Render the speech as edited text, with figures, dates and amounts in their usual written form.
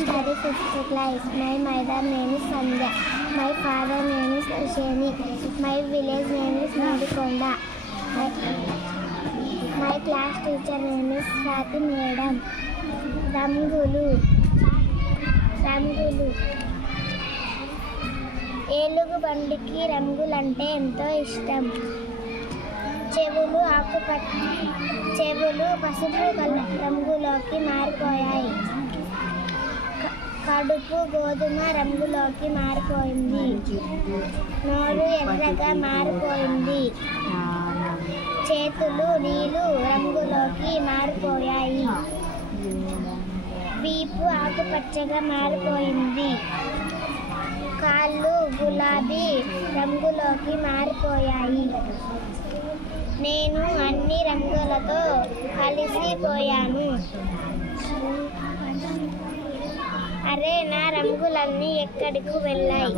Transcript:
study 5th class. My mother name is Sandhya. My father name is Kusheni. My village name is Nadikonda. My class teacher name is Swati Madam. Ramgulu. ఏలుగు బండికి రంగులంటే ఎంతో ఇష్టం. చెవులు పసుపు రంగులోకి మారిపోయాయి. కడుపు గోధుమ రంగులోకి మారిపోయింది. నోరు ఎర్రగా మారిపోయింది. చేతులు నీలు రంగులోకి మారిపోయాయి. వీపు ఆకుపచ్చగా మారిపోయింది. కాళ్ళు గులాబీ రంగులోకి మారిపోయాయి. నేను అన్ని రంగులతో కలిసిపోయాను. అరే నా రంగులన్నీ ఎక్కడికి వెళ్ళాయి?